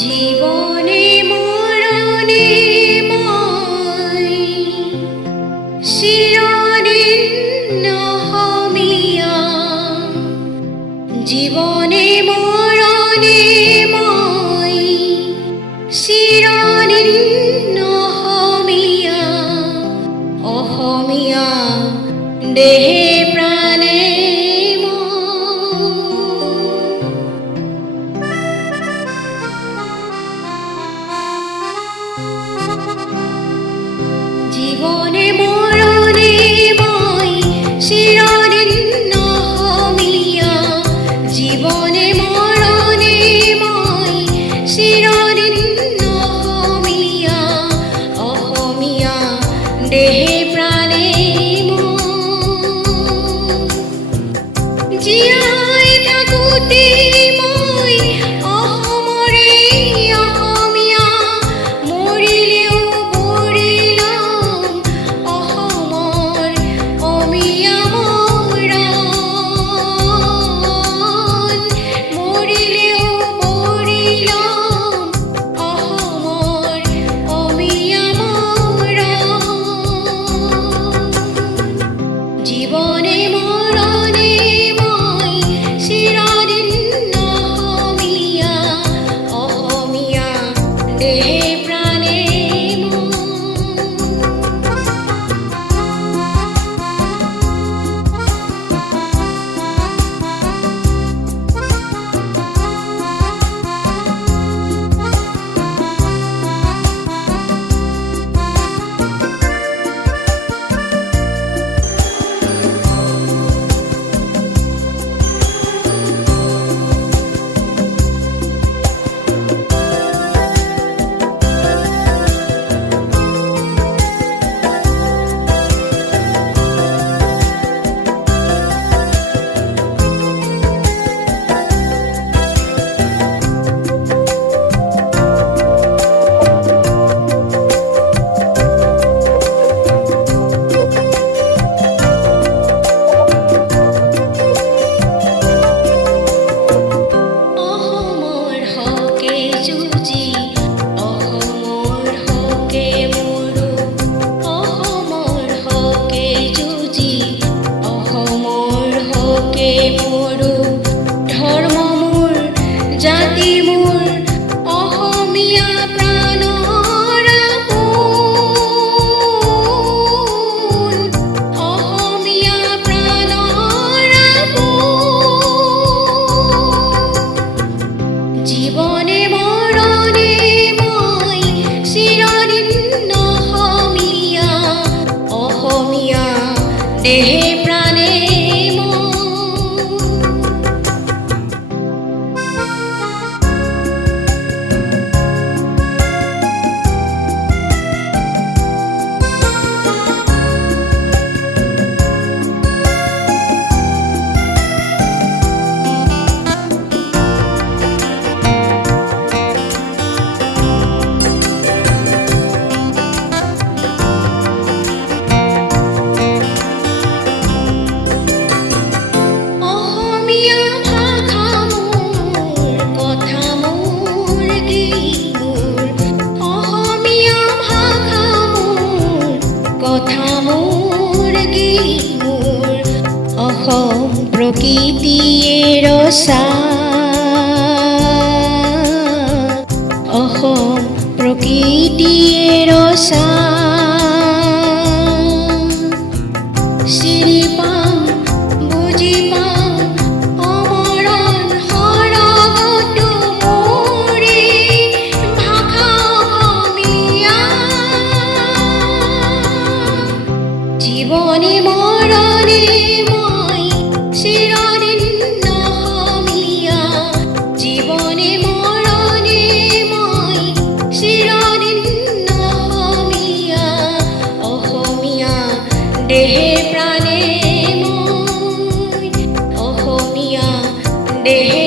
জীবনে মৰণে মই চিৰদিন নহমিয়া, জীবনে মৰণে মই চিৰদিন নহমিয়া, অসমীয়া দেহে প্ৰাণে জীবনে মৰণে মই চিৰদিন নহমিয়া, জীবনে মৰণে মই চিৰদিন নহমিয়া, অসমীয়া দেহে প্ৰাণে জীয়াই থাকোঁতে মই অসমৰে অসমীয়া, মৰিলেও জীবনে মৰণে মই চিৰদিন নহমিয়া, অসমীয়া দেহে প্ৰাণে ধৰ্ম মোৰ জাতি মোৰ অসমীয়া প্ৰাণৰ আপোন, অসমীয়া প্ৰাণৰ আপোন, জীবনে মৰণে মই চিৰদিন নহমিয়া, অসমীয়া দেহে প্ৰাণে কথা মোৰ গীত মোৰ অসম প্ৰকৃতিয়ে ৰচা, অসম প্ৰকৃতিয়ে ৰচা, চিনি পাম বুজি পাম অমৰণ সৰগতো মোৰে ভাষা অসমীয়া, জীবনে মৰণে মই চিৰদিন নহমিয়া, জীবনে মৰণে মই চিৰদিন নহমিয়া, অসমীয়া দেহে প্ৰাণে মই অসমীয়া দেহে